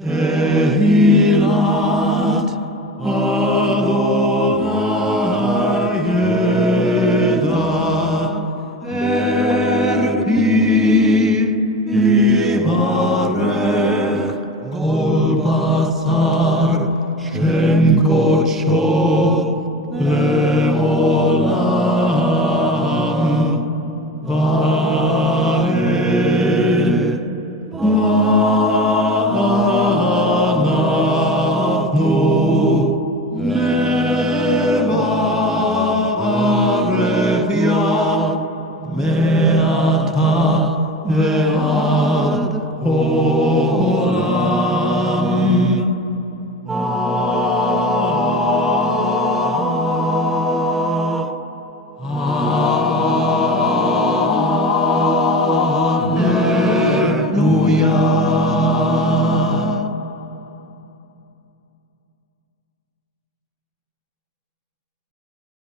Tehillat Adonai Edan Erpi Yivarech Kol Basar Shem Kodsho Leolam Vaed Va'anachnu Nevarech Yah me'ata ve'ad olam.